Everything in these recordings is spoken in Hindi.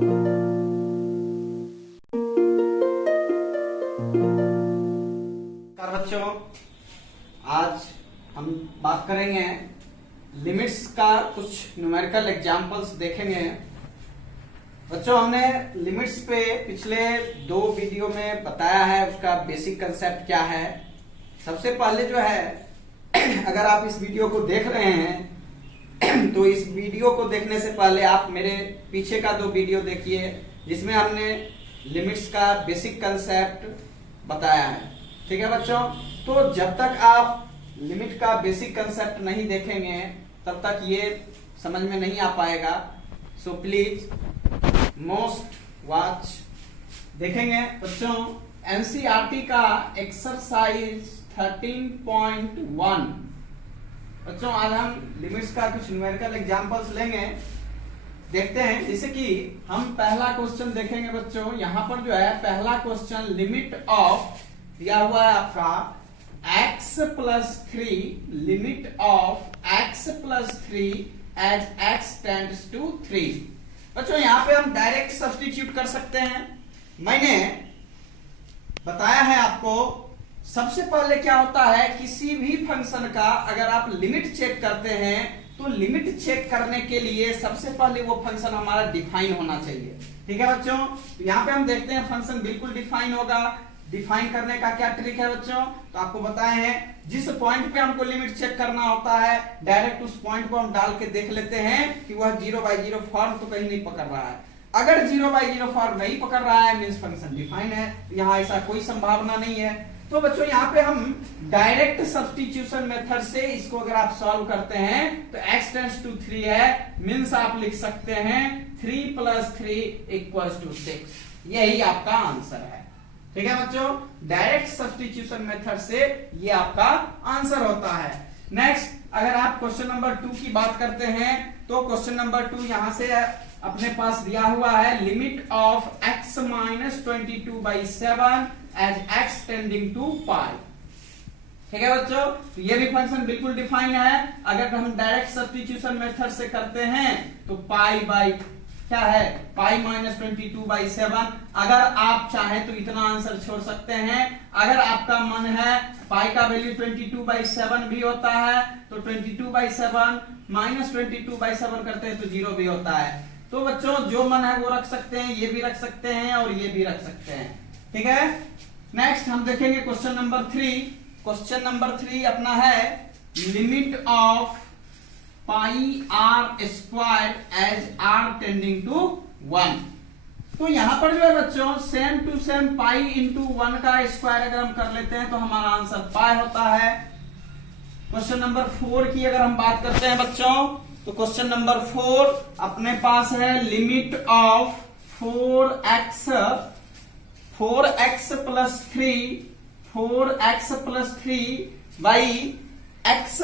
बच्चों, आज हम बात करेंगे लिमिट्स का कुछ न्यूमेरिकल एग्जांपल्स देखेंगे। बच्चों, हमने लिमिट्स पे पिछले 2 वीडियो में बताया है उसका बेसिक कंसेप्ट क्या है। सबसे पहले जो है अगर आप इस वीडियो को देख रहे हैं तो इस वीडियो को देखने से पहले आप मेरे पीछे का 2 वीडियो देखिए जिसमें हमने लिमिट्स का बेसिक कंसेप्ट बताया है। ठीक है बच्चों, तो जब तक आप लिमिट का बेसिक कंसेप्ट नहीं देखेंगे तब तक ये समझ में नहीं आ पाएगा। सो प्लीज मोस्ट वॉच देखेंगे। बच्चों, एनसीईआरटी का एक्सरसाइज 13.1। बच्चों, आज हम लिमिट्स का कुछ न्यूमेरिकल एग्जांपल्स लेंगे। देखते हैं, जैसे कि हम पहला क्वेश्चन देखेंगे। बच्चों, यहां पर जो है पहला क्वेश्चन लिमिट ऑफ दिया हुआ है आपका x plus 3, limit of x plus 3 as x tends to 3। बच्चों, यहाँ पे हम डायरेक्ट सब्स्टिट्यूट कर सकते हैं। मैंने बताया है आपको सबसे पहले क्या होता है, किसी भी फंक्शन का अगर आप लिमिट चेक करते हैं तो लिमिट चेक करने के लिए सबसे पहले वो फंक्शन हमारा डिफाइन होना चाहिए। ठीक है बच्चों, यहाँ पे हम देखते हैं फंक्शन बिल्कुल डिफाइन होगा। डिफाइन करने का क्या ट्रिक है बच्चों, तो आपको बताए हैं जिस पॉइंट पे हमको लिमिट चेक करना होता है डायरेक्ट उस पॉइंट को हम डाल के देख लेते हैं कि वह 0/0 फॉर्म तो कहीं नहीं पकड़ रहा है। अगर 0/0 फॉर्म नहीं पकड़ रहा है मींस फंक्शन डिफाइन है, यहाँ ऐसा कोई संभावना नहीं है। तो बच्चों, यहाँ पे हम डायरेक्ट सब्स्टिट्यूशन मेथड से इसको अगर आप सॉल्व करते हैं तो x टेंड्स टू 3 है, मींस आप लिख सकते हैं 3 + 3 = 6। यही आपका आंसर है। ठीक है बच्चों, डायरेक्ट सब्स्टिट्यूशन मेथड से ये आपका आंसर होता है। नेक्स्ट, अगर आप क्वेश्चन नंबर 2 की बात करते हैं तो क्वेश्चन नंबर 2 यहां से अपने पास दिया हुआ है limit of x - 22/7 as x tending to pi. ठीक है बच्चों, तो ये भी फंक्शन बिल्कुल डिफाइन है। अगर हम डायरेक्ट सब्स्टिट्यूशन मेथड से करते हैं तो पाई बाई क्या है, पाई - 22/7। अगर आप चाहें तो इतना आंसर छोड़ सकते हैं। अगर आपका मन है पाई का वैल्यू 22/7 भी होता है तो 22/7 - 22/7 करते हैं तो 0 भी होता है। तो बच्चों, जो मन है वो रख सकते हैं, ये भी रख सकते हैं और ये भी रख सकते हैं। ठीक है, नेक्स्ट हम देखेंगे क्वेश्चन नंबर 3। क्वेश्चन नंबर 3 अपना है limit of πr² as r tending to 1। तो यहां पर जो है बच्चों same to same pi into 1 का स्क्वायर अगर हम कर लेते हैं तो हमारा आंसर पाई होता है। क्वेश्चन नंबर 4 की अगर हम बात करते हैं बच्चों तो क्वेश्चन नंबर 4 अपने पास है limit of 4x + 3 by x -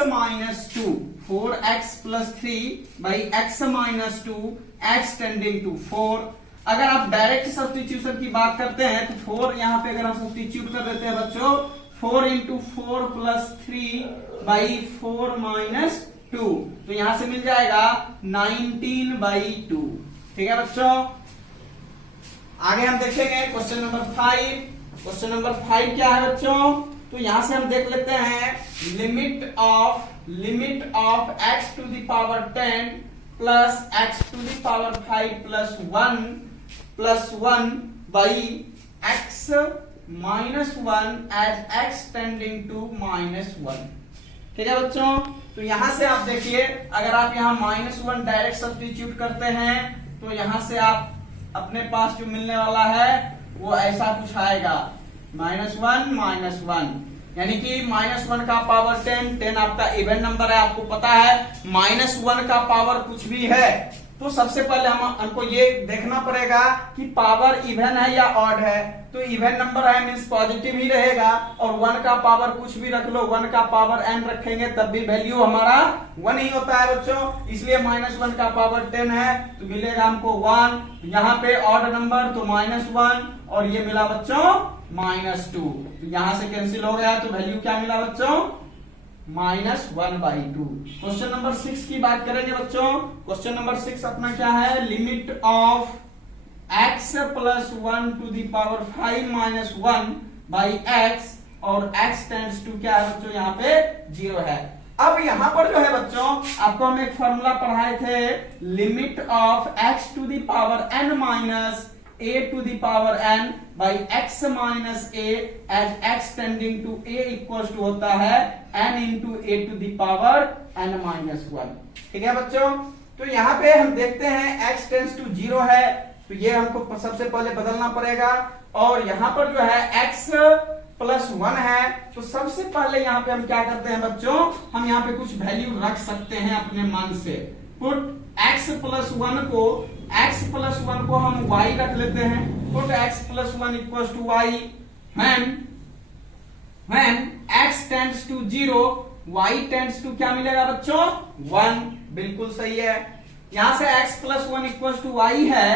2 4x + 3 by x - 2 x tending to 4। अगर आप डायरेक्ट सब्स्टिट्यूशन की बात करते हैं तो 4 यहाँ पे अगर हम सब्स्टिट्यूट कर देते हैं बच्चों 4 × 4 + 3 बाई 4 - 2, तो यहां से मिल जाएगा 19/2। ठीक है बच्चों, आगे हम देखेंगे क्वेश्चन नंबर 5। क्वेश्चन नंबर 5 क्या है बच्चों, तो यहां से हम देख लेते हैं limit of x to the power 10 plus x to the power 5 plus 1 by x - 1 as x tending to -1। ठीक है बच्चों, तो यहां से आप देखिए अगर आप यहां -1 डायरेक्ट सब्स्टिट्यूट करते हैं तो यहां से आप अपने पास जो मिलने वाला है वो ऐसा कुछ आएगा -1 - 1, यानी कि -1 का पावर 10 आपका इवन नंबर है। आपको पता है -1 का पावर कुछ भी है तो सबसे पहले हमको ये देखना पड़ेगा कि पावर इवन है या ऑड है। तो इवन नंबर है मींस पॉजिटिव ही रहेगा, और 1 का पावर कुछ भी रख लो, 1 का पावर n रखेंगे तब भी वैल्यू हमारा 1 ही होता है बच्चों। इसलिए -1 का पावर 10 है तो मिलेगा हमको 1। यहाँ पे ऑड नंबर तो -1 और ये मिला बच्चों -2, तो यहां से कैंसिल हो गया तो वैल्यू क्या मिला बच्चों -1/2। क्वेश्चन नंबर 6 की बात करेंगे बच्चों। क्वेश्चन नंबर 6 अपना क्या है limit of x plus 1 to the power 5 minus 1 by x, और x टेंड्स टू क्या है बच्चों, यहाँ पे 0 है। अब यहां पर जो है बच्चों, आपको हम एक फॉर्मूला पढ़ाए थे, limit of x to the power n minus a to the power n by x minus a as x tending to a equal to होता है n into a to the power n minus 1। ठीक है बच्चों, तो यहाँ पे हम देखते हैं x टेंड्स टू 0 है, तो ये हमको सबसे पहले बदलना पड़ेगा, और यहाँ पर जो है x प्लस 1 है, तो सबसे पहले यहाँ पे हम क्या करते हैं बच्चों, हम यहाँ पे कुछ वैल्यू रख सकते हैं अपने मन से। पुट x प्लस 1 को हम y रख लेते हैं। Put x plus 1 equal to y when x tends to 0 y tends to क्या मिलेगा बच्चों, 1। बिल्कुल सही है। यहां से x plus 1 equal to y है,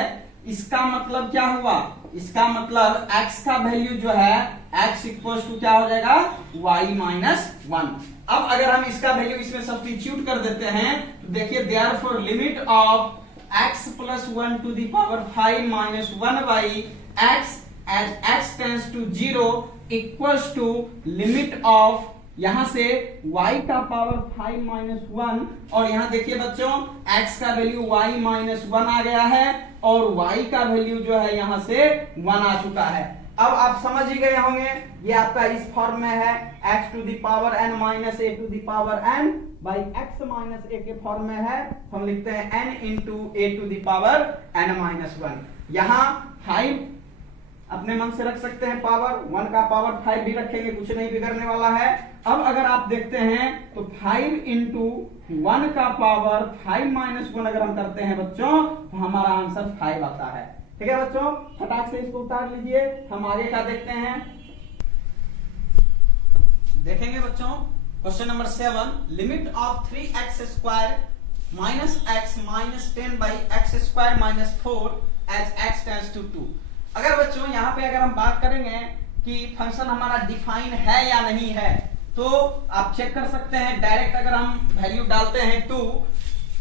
इसका मतलब क्या हुआ, इसका मतलब x का वैल्यू जो है x इक्वल टू क्या हो जाएगा, y माइनस 1। अब अगर हम इसका वैल्यू इसमें सब्स्टिट्यूट कर देते हैं, तो देखिए therefore limit of x plus 1 to the power 5 minus 1 by x as x tends to 0 equals to limit of, यहां से y का पावर 5 माइनस 1, और यहां देखिए बच्चों x का वैल्यू y माइनस 1 आ गया है, और y का वैल्यू जो है यहां से 1 आ चुका है। अब आप समझ ही गए होंगे, ये आपका इस फॉर्म में है, x to the power n minus a to the power n by x minus a के फॉर्म में है, हम लिखते हैं n into a to the power n minus 1। यहाँ 5 अपने मन से रख सकते हैं, पावर 1 का पावर 5 भी रखेंगे, कुछ नहीं बिगड़ने वाला है। अब अगर आप देखते हैं तो 5 इंटू 1 का पावर 5 माइनस 1 अगर हम करते हैं बच्चों, तो हमारा आंसर 5 आता है। ठीक है बच्चों, फटाक से इसको उतार लीजिए, हम आगे का देखते हैं। देखेंगे बच्चों question number 7, limit of 3x square minus x minus 10 by x square minus 4 as x tends to 2। अगर बच्चों यहाँ पे अगर हम बात करेंगे कि फंक्शन हमारा डिफाइन है या नहीं है, तो आप चेक कर सकते हैं। डायरेक्ट अगर हम वैल्यू डालते हैं 2,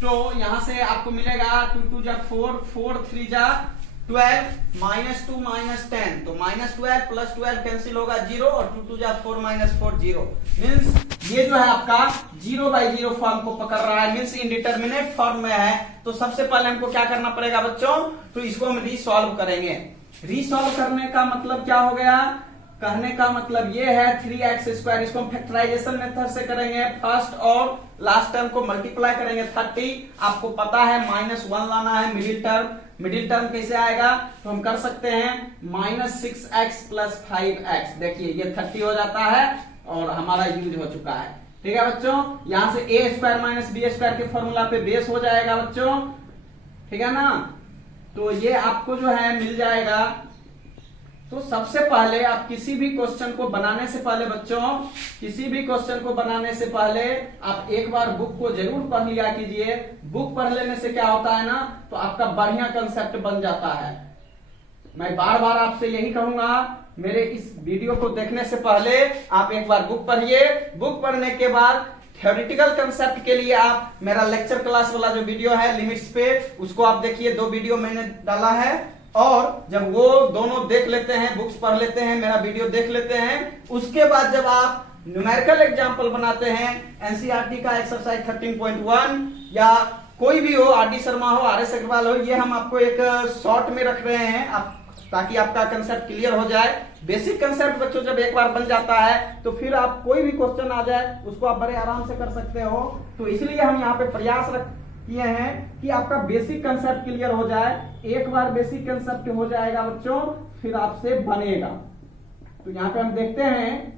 तो यहां से आपको मिलेगा 2 2 जा 4, 4 3 जा 12, माइनस 2 माइनस 10, तो माइनस 12 प्लस 12 कैंसिल होगा 0, और 2 2 जा 4 माइनस 4 0। मीन्स ये जो है आपका 0/0 फॉर्म को पकड़ रहा है, मीन्स इंडिटरमिनेट फॉर्म में है। तो सबसे पहले हमको क्या करना पड़ेगा बच्चों, तो इसको हम रीसॉल्व करेंगे। रीसॉल्व करने का मतलब क्या हो गया, कहने का मतलब ये है 3x स्क्वायर, इसको हम फैक्टराइजेशन मेथड से करेंगे, फर्स्ट और लास्ट टर्म को मल्टीप्लाई करेंगे 30। आपको पता है -1 लाना है मिडिल टर्म कैसे आएगा, तो हम कर सकते हैं -6x प्लस 5x। देखिए ये 30 हो जाता है और हमारा यूज हो चुका है। ठीक है बच्चों, यहां से a square minus B square के फॉर्मूला पे बेस हो जाएगा बच्चों, ठीक है ना। तो ये आपको जो है मिल जाएगा। तो सबसे पहले आप किसी भी क्वेश्चन को बनाने से पहले बच्चों, किसी भी क्वेश्चन को बनाने से पहले आप एक बार बुक को जरूर पढ़ लिया कीजिए। बुक पढ़ लेने से क्या होता है ना, तो आपका बढ़िया कंसेप्ट बन जाता है। मैं बार बार आपसे यही कहूंगा, मेरे इस वीडियो को देखने से पहले आप एक बार बुक पढ़िए। बुक पढ़ने के बाद थ्योरेटिकल कंसेप्ट के लिए आप मेरा लेक्चर क्लास वाला जो वीडियो है लिमिट्स पे, उसको आप देखिए। 2 वीडियो मैंने डाला है, और जब वो दोनों देख लेते हैं, बुक्स पढ़ लेते हैं, मेरा वीडियो देख लेते हैं, उसके बाद जब आप न्यूमेरिकल एग्जाम्पल बनाते हैं, एनसीईआरटी का एक्सरसाइज 13.1 या कोई भी हो, आरडी शर्मा हो, आरएस अग्रवाल हो, ये हम आपको एक शॉर्ट में रख रहे हैं ताकि आपका कंसेप्ट क्लियर हो जाए। बेसिक कंसेप्ट बच्चों जब एक बार बन जाता है, तो फिर आप कोई भी क्वेश्चन आ जाए उसको आप बड़े आराम से कर सकते हो। तो इसलिए हम यहाँ पे प्रयास किए हैं कि आपका बेसिक कंसेप्ट क्लियर हो जाए। एक बार बेसिक कंसेप्ट हो जाएगा बच्चों, फिर आपसे बनेगा। तो यहाँ पे हम देखते हैं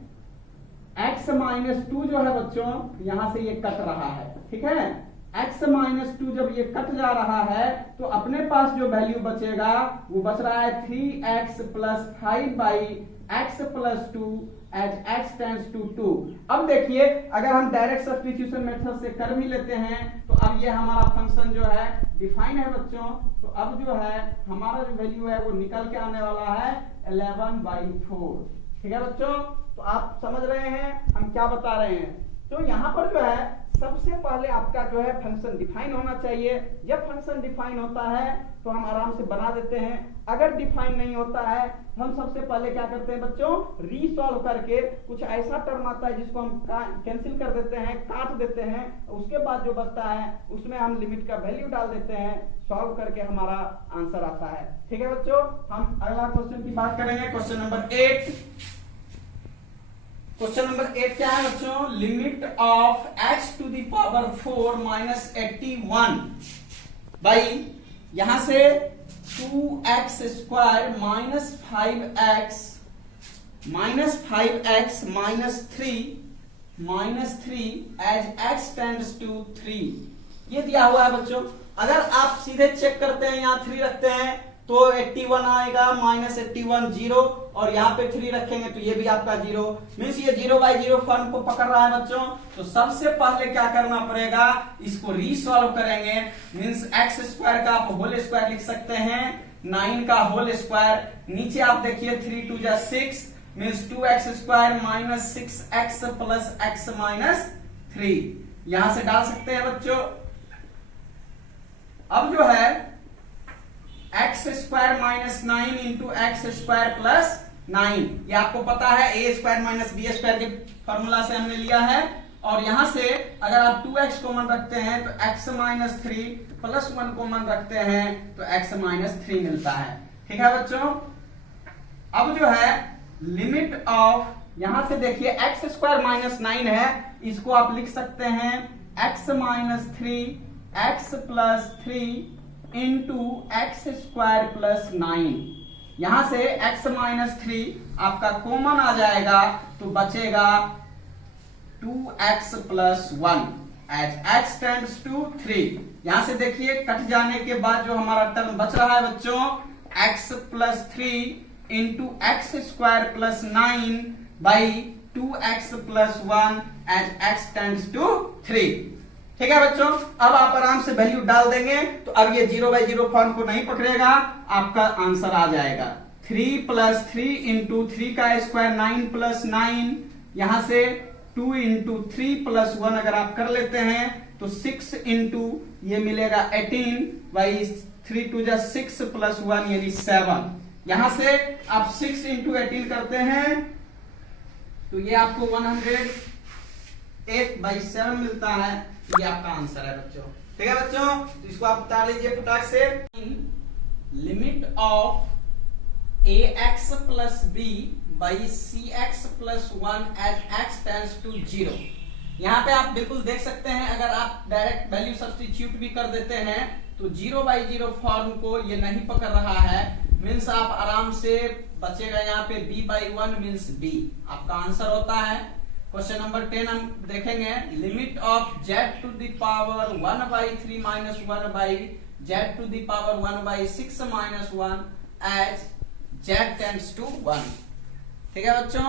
x माइनस 2 जो है बच्चों, यहां से ये कट रहा है, ठीक है। x माइनस 2 जब ये कट जा रहा है, तो अपने पास जो वैल्यू बचेगा वो बच रहा है 3x plus 5 by x plus 2 as x tends to 2। अब देखिए, अगर हम डायरेक्ट सब्स्टिट्यूशन मेथड से कर भी लेते हैं, तो अब ये हमारा फंक्शन जो है डिफाइन है बच्चों। तो अब जो है हमारा जो वैल्यू है वो निकल के आने वाला है 11/4। ठीक है बच्चों, तो आप समझ रहे हैं हम क्या बता रहे हैं। तो यहाँ पर जो है सबसे पहले आपका जो है फंक्शन डिफाइन होना चाहिए। जब फंक्शन डिफाइन होता है तो हम आराम से बना देते हैं। अगर डिफाइन नहीं होता है तो हम सबसे पहले क्या करते हैं बच्चों, रीसॉल्व करके कुछ ऐसा टर्म आता है जिसको हम कैंसिल कर देते हैं, काट देते हैं। उसके बाद जो बचता है उसमें हम लिमिट का वैल्यू डाल देते हैं, सॉल्व करके हमारा आंसर आता है। ठीक है बच्चों, हम अगला क्वेश्चन की बात करेंगे। Question number 8। क्वेश्चन नंबर 8 क्या है बच्चों, limit of x to the power 4 minus 81 by यहां से 2x square minus 5x minus 3 as x tends to 3 ये दिया हुआ है बच्चों। अगर आप सीधे चेक करते हैं, यहाँ 3 रखते हैं तो 81 आएगा, माइनस 81 0, और यहाँ पे 3 रखेंगे तो ये भी आपका 0, मीन्स ये 0/0 फॉर्म को पकड़ रहा है बच्चों। तो सबसे पहले क्या करना पड़ेगा, इसको रीसॉल्व करेंगे। मीन्स x स्क्वायर का आप होल स्क्वायर लिख सकते हैं, 9 का होल स्क्वायर, नीचे आप देखिए 3 2 जा 6 means 2x square minus 6x plus x minus 3 यहां से डाल सकते हैं बच्चों। अब जो है x square minus 9 into x square plus 9, ये आपको पता है a square minus B square के फॉर्मूला से हमने लिया है। और यहां से अगर आप 2x कॉमन रखते हैं तो x माइनस 3 प्लस 1 कॉमन रखते हैं तो x माइनस 3 मिलता है। ठीक है बच्चों, अब जो है लिमिट ऑफ, यहां से देखिए x स्क्वायर माइनस 9 है, इसको आप लिख सकते हैं x minus 3 x plus 3 into x square plus 9। यहां से x माइनस 3 आपका कॉमन आ जाएगा तो बचेगा 2x plus 1 as x tends to 3। यहां से देखिए कट जाने के बाद जो हमारा टर्म बच रहा है बच्चों, x plus 3 into x square plus 9 by 2x plus 1 as x tends to 3। ठीक है बच्चों, अब आप आराम से वैल्यू डाल देंगे तो अब ये 0/0 फॉर्म को नहीं पकड़ेगा, आपका आंसर आ जाएगा 3 प्लस 3 इंटू 3 का स्क्वायर 9 प्लस 9, यहां से 2 इंटू 3 प्लस 1 अगर आप कर लेते हैं तो 6 इंटू ये मिलेगा 18 बाई 3 2 जा 6 प्लस 1 यानी 7। यहां से आप 6 इंटू 18 करते हैं तो ये आपको 108/7 मिलता है। ये आपका आंसर है बच्चों। ठीक है बच्चों, तो इसको आप उतार लीजिए फटाक से। Limit of ax plus b by cx plus 1 as x tends to 0। यहाँ पे आप बिल्कुल देख सकते हैं, अगर आप डायरेक्ट वैल्यू सब्स्टिट्यूट भी कर देते हैं तो 0/0 फॉर्म को ये नहीं पकड़ रहा है, मीन्स आप आराम से बचेगा यहाँ पे b/1 मीन्स b आपका आंसर होता है। क्वेश्चन नंबर 10 हम देखेंगे, limit of z to the power 1/3 minus 1 z to the power 1/6 minus 1 as z tends to 1। ठीक है बच्चों,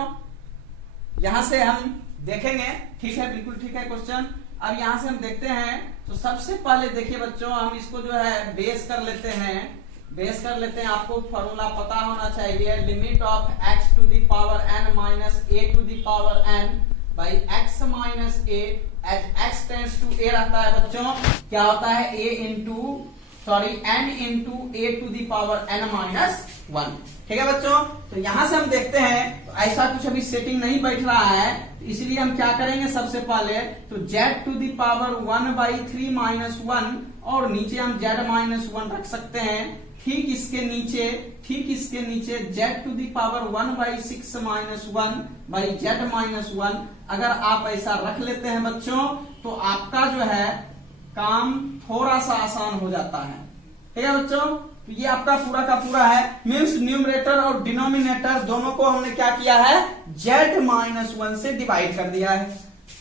यहां से हम देखेंगे, ठीक है बिल्कुल ठीक है क्वेश्चन। अब यहां से हम देखते हैं तो सबसे पहले देखिए बच्चों, हम इसको जो है बेस कर लेते हैं। आपको फॉर्मूला पता होना चाहिए, limit of x to the power n minus a to the power n by x minus a as x tends to a रहता है बच्चों, क्या होता है n into a to the power n minus 1। ठीक है बच्चों, तो यहां से हम देखते हैं तो ऐसा कुछ अभी सेटिंग नहीं बैठ रहा है, तो इसलिए हम क्या करेंगे, सबसे पहले तो z to the power 1/3 minus 1 और नीचे हम z माइनस 1 रख सकते हैं। ठीक इसके नीचे z to the power 1/6 minus 1 by z minus 1 अगर आप ऐसा रख लेते हैं बच्चों तो आपका जो है काम थोड़ा सा आसान हो जाता है। ठीक है बच्चों, तो ये आपका पूरा का पूरा है, मीन्स न्यूमरेटर और डिनोमिनेटर दोनों को हमने क्या किया है, z माइनस 1 से डिवाइड कर दिया है।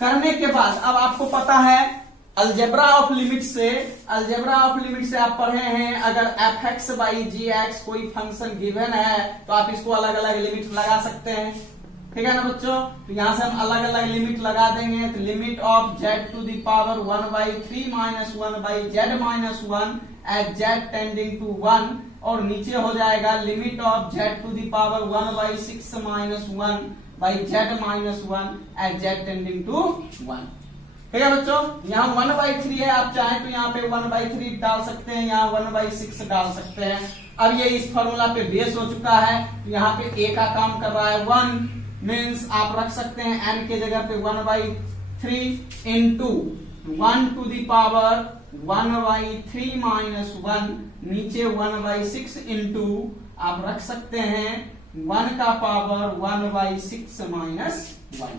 करने के बाद अब आपको पता है अलजेब्रा ऑफ लिमिट से आप पढ़े हैं, अगर f(x/gx) कोई फंक्शन गिवन है तो आप इसको अलग अलग लिमिट लगा सकते हैं। ठीक है ना बच्चों, तो यहां से हम अलग अलग लिमिट लगा देंगे। तो limit of z to the power 1/3 minus 1 by z minus 1 at z tending to 1 और नीचे हो जाएगा limit of z to the power 1/6 minus 1 by z minus 1 at z tending to 1। ठीक है बच्चों, यहाँ 1/3 है, आप चाहें तो यहाँ पे 1/3 डाल सकते हैं, यहाँ 1/6 डाल सकते हैं। अब ये इस फॉर्मूला पे बेस हो चुका है, तो यहाँ पे a का काम कर रहा है 1, मीन्स आप रख सकते हैं n के जगह पे 1/3 into 1 to the power 1/3 minus 1, नीचे 1/6 इंटू आप रख सकते हैं 1 का पावर 1/6 माइनस 1।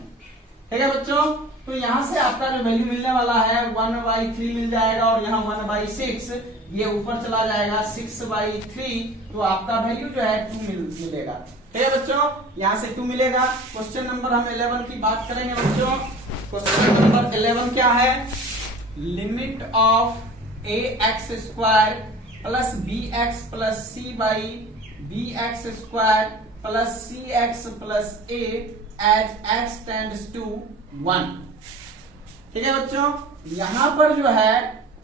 ठीक है बच्चों, तो यहां से आपका जो वैल्यू मिलने वाला है 1/3 मिल जाएगा, और यहाँ 1/6 ये ऊपर चला जाएगा 6/3, तो आपका वैल्यू जो है 2 मिलेगा। ठीक है बच्चों, यहां से 2 मिलेगा। क्वेश्चन नंबर हम 11 की बात करेंगे बच्चों। क्वेश्चन नंबर 11 क्या है? Limit of ax² plus bx plus c by bx² plus cx plus a as x tends to 1। ठीक है बच्चों, यहां पर जो है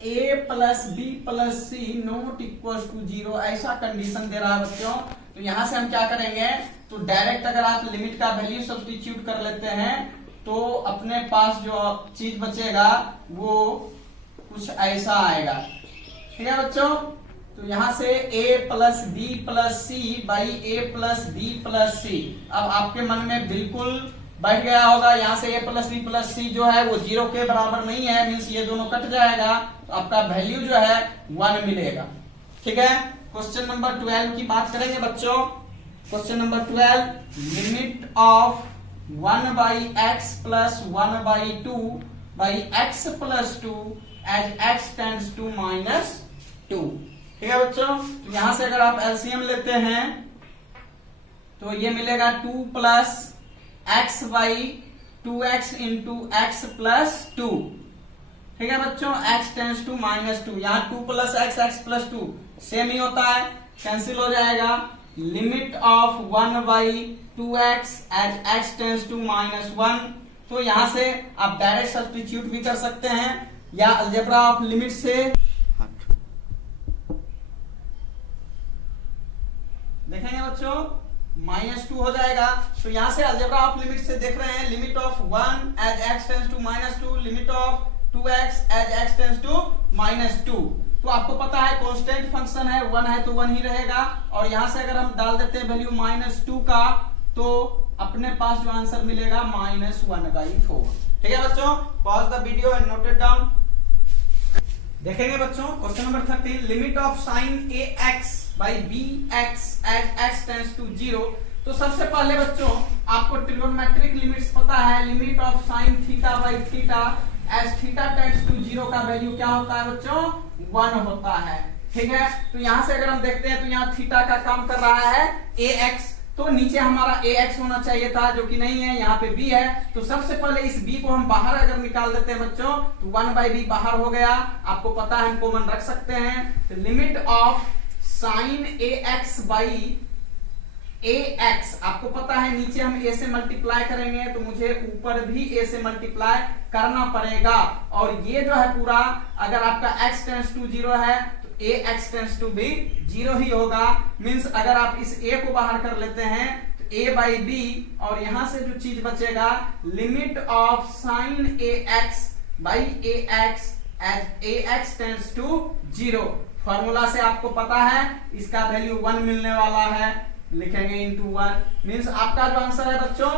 a plus b plus c not equal to 0 ऐसा कंडीशन दे रहा है बच्चों। तो यहां से हम क्या करेंगे, तो डायरेक्ट अगर आप लिमिट का वैल्यू सब्स्टिट्यूट कर लेते हैं तो अपने पास जो चीज बचेगा वो कुछ ऐसा आएगा। ठीक है बच्चों, तो यहां से a plus b plus c by a plus b plus c, अब आपके मन में बिल्कुल बैठ गया होगा, यहाँ से a plus b plus c जो है वो 0 के बराबर नहीं है, मीन्स ये दोनों कट जाएगा, तो आपका वैल्यू जो है 1 मिलेगा। ठीक है, क्वेश्चन नंबर 12 की बात करेंगे बच्चों। Question number 12, limit of 1/x plus 1/2 by x plus 2 as x tends to -2। ठीक है बच्चों, तो यहां से अगर आप एलसीएम लेते हैं तो ये मिलेगा 2 plus x by 2x into x plus 2। ठीक है बच्चों, x टेंड्स टू -2, यहाँ 2 प्लस x प्लस 2 सेम ही होता है, कैंसिल हो जाएगा। Limit of 1/2x as x tends to -1, तो यहां से आप डायरेक्ट सब्स्टिट्यूट भी कर सकते हैं या अलजेब्रा ऑफ लिमिट से देखेंगे बच्चों, -2 हो जाएगा। तो यहां से अलजेब्रा ऑफ लिमिट से देख रहे हैं, limit of 1 as x tends to -2, limit of 2x as x tends to -2। तो आपको पता है कांस्टेंट फंक्शन है, 1 है तो 1 ही रहेगा, और यहां से अगर हम डाल देते हैं वैल्यू -2 का, तो अपने पास जो आंसर मिलेगा -1/4। ठीक है बच्चों, pause the video and note it down. देखेंगे बच्चों question number 13, limit of sine ax by bx as x tends to 0। तो सबसे पहले बच्चों आपको ट्रिगोनोमेट्रिक लिमिट्स पता है, limit of sine theta by theta as theta tends to 0 का वैल्यू क्या होता है बच्चों? 1 होता है। ठीक है, तो यहां से अगर हम देखते हैं तो यहाँ थीटा का काम कर रहा है ax, तो नीचे हमारा ax होना चाहिए था जो कि नहीं है, यहाँ पे b है। तो सबसे पहले इस b को हम बाहर अगर निकाल देते हैं बच्चों तो 1/b बाहर हो गया, आपको पता है हम कॉमन रख सकते हैं। तो limit of sine ax by ax, आपको पता है नीचे हम a से मल्टीप्लाई करेंगे तो मुझे ऊपर भी a से मल्टीप्लाई करना पड़ेगा, और ये जो है पूरा अगर आपका x टेंड्स टू 0 है तो ax टेंड्स टू भी 0 ही होगा। मींस अगर आप इस a को बाहर कर लेते हैं तो a बाई b, और यहां से जो चीज बचेगा limit of sine ax by ax as ax tends to 0। Formula से आपको पता है इसका वैल्यू 1 मिलने वाला है, लिखेंगे इंटू 1, मीन्स आपका जो आंसर है बच्चों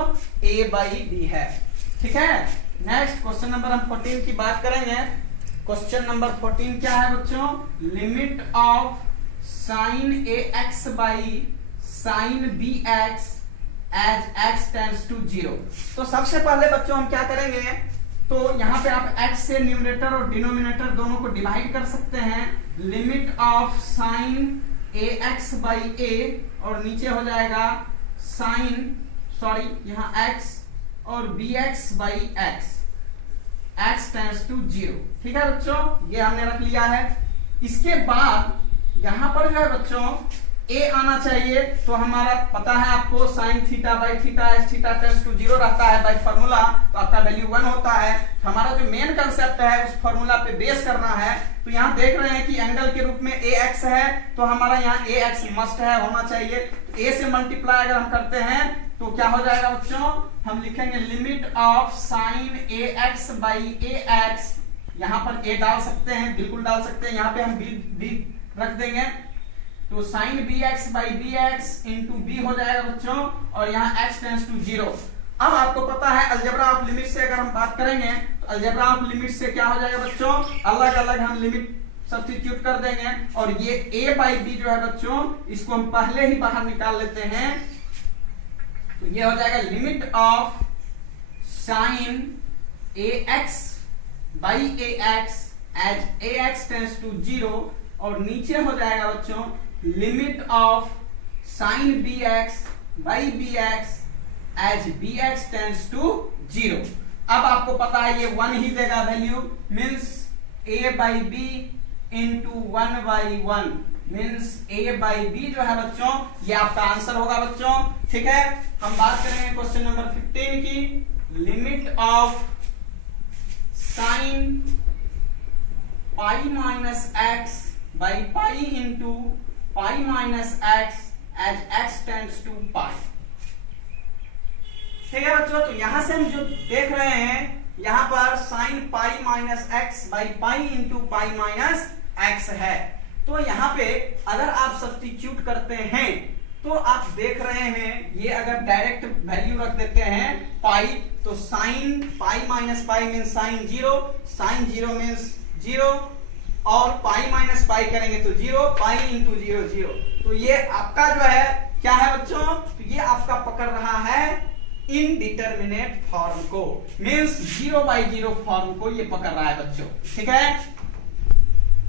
a बाई b है। ठीक है, नेक्स्ट क्वेश्चन नंबर हम 14 की बात करेंगे। क्वेश्चन नंबर 14 क्या है बच्चों? Limit of sine ax by sine bx as x tends to 0। तो सबसे पहले बच्चों हम क्या करेंगे, तो यहाँ पे आप x से न्यूमरेटर और डिनोमिनेटर दोनों को डिवाइड कर सकते हैं। Limit of sine ax by a, और नीचे हो जाएगा साइन यहाँ x और bx by x tends to 0। ठीक है बच्चों, ये हमने रख लिया है। इसके बाद यहाँ पर जो है बच्चों a आना चाहिए, तो हमारा पता है आपको sine theta by theta as theta tends to 0 रहता है बाई फॉर्मूला, तो आपका वैल्यू 1 होता है। तो हमारा जो मेन कंसेप्ट है उस फॉर्मूला पे बेस करना है। तो यहाँ देख रहे हैं कि एंगल के रूप में ax है, तो हमारा यहाँ ax मस्ट है, होना चाहिए। तो a से मल्टीप्लाई अगर हम करते हैं तो क्या हो जाएगा बच्चों, हम लिखेंगे limit of sine A x by A x, यहां पर ए डाल सकते हैं, बिल्कुल डाल सकते हैं, यहां पे हम बी रख देंगे, तो sine B x by B x into B हो जाएगा बच्चों, और यहाँ x टेंड्स टू 0। अब आपको पता है अलजेब्रा ऑफ लिमिट से अगर हम बात करेंगे तो अलजेब्रा ऑफ लिमिट से क्या हो जाएगा बच्चों, अलग अलग हम लिमिट सब्स्टिट्यूट कर देंगे, और ये a बाई बी जो है बच्चों इसको हम पहले ही बाहर निकाल लेते हैं, तो ये हो जाएगा limit of sine A x by A x as A x tends to 0, और नीचे हो जाएगा बच्चों limit of sine B x by B x as B x tends to 0। अब आपको पता है ये 1 ही देगा value, means a by B into 1 by 1 means a by B जो है बच्चों ये आपका आंसर होगा बच्चों। ठीक है, हम बात करेंगे क्वेश्चन नंबर 15 की, limit of sine pi minus x by pi into pi minus x as x tends to pi. ठीक है बच्चों, तो यहां से हम जो देख रहे हैं यहां पर sign pi minus x by pi into pi minus x है, तो यहां पे अगर आप सब्स्टिट्यूट करते हैं तो आप देख रहे हैं ये अगर डायरेक्ट वैल्यू रख देते हैं पाई, तो sine pi minus pi means sine 0, sine 0 means 0, और पाई माइनस पाई करेंगे तो 0, पाई इंटू 0 0, तो ये आपका जो है क्या है बच्चों, तो ये आपका पकड़ रहा है इनडिटरमिनेट फॉर्म को, मीन्स 0 बाई 0 फॉर्म को ये पकड़ रहा है बच्चों। ठीक है,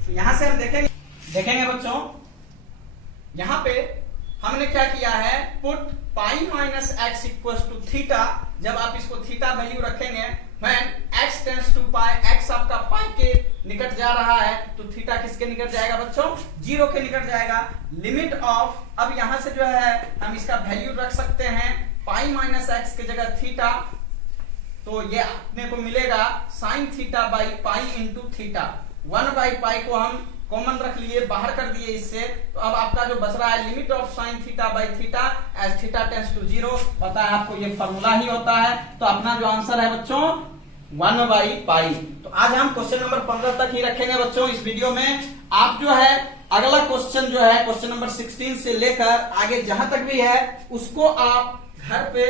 तो यहां से हम देखेंगे बच्चों, यहां पे हमने क्या किया है, put pi minus x equal to theta, जब आप इसको थीटा वैल्यू रखेंगे when x tends to pi, x आपका पाई के निकट जा रहा है, तो थीटा किसके निकट जाएगा बच्चों, 0 के निकट जाएगा। लिमिट ऑफ, अब यहां से जो है हम इसका वैल्यू रख सकते हैं पाई माइनस एक्स की जगह थीटा, तो ये अपने को मिलेगा sign theta by pi into theta, 1 by pi को हम कॉमन रख लिए, बाहर कर दिए इससे, तो अब आपका जो बच रहा है limit of sine theta by theta as theta tends to 0, पता है आपको ये फॉर्मूला ही होता है, तो अपना जो आंसर है बच्चों 1 बाई पाई। तो आज हम क्वेश्चन नंबर 15 तक ही रखेंगे बच्चों इस वीडियो में। आप जो है अगला क्वेश्चन जो है क्वेश्चन नंबर 16 से लेकर आगे जहां तक भी है उसको आप घर पे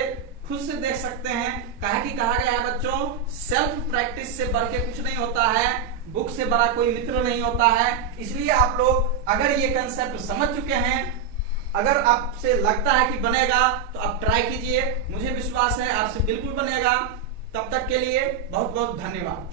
खुद से देख सकते हैं, कहा गया है बच्चों सेल्फ प्रैक्टिस से बढ़ के कुछ नहीं होता है, बुक से बड़ा कोई मित्र नहीं होता है, इसलिए आप लोग अगर ये कंसेप्ट समझ चुके हैं, अगर आपसे लगता है कि बनेगा तो आप ट्राई कीजिए, मुझे विश्वास है आपसे बिल्कुल बनेगा। तब तक के लिए बहुत बहुत धन्यवाद।